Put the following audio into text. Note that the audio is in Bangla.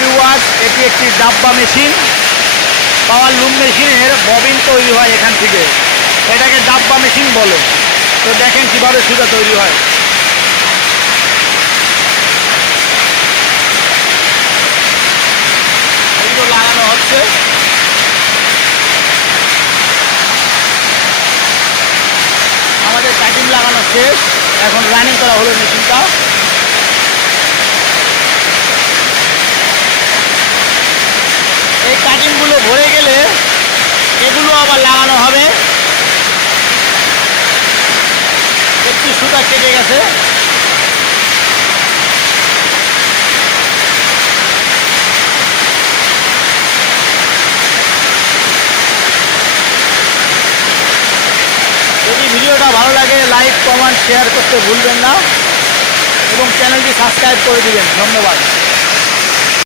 ভিউয়ার্স, এটি একটি ডাব্বা মেশিন। পাওয়ার লুম মেশিনের ববিন তৈরি হয় এখান থেকে, এটাকে ডাব্বা মেশিন বলে। তো দেখেন কিভাবে সুতা তৈরি হয়। এগুলো লাগানো হচ্ছে। আমাদের কাটিং লাগানো শেষ, এখন রানিং করা হলো মেশিনটা। এই কাটিংগুলো ভরে গেলে এগুলো আবার লাগানো হবে। একটি সুতা কেটে গেছে। যদি ভিডিওটা ভালো লাগে লাইক, কমেন্ট, শেয়ার করতে ভুলবেন না এবং চ্যানেলটি সাবস্ক্রাইব করে দিবেন। ধন্যবাদ।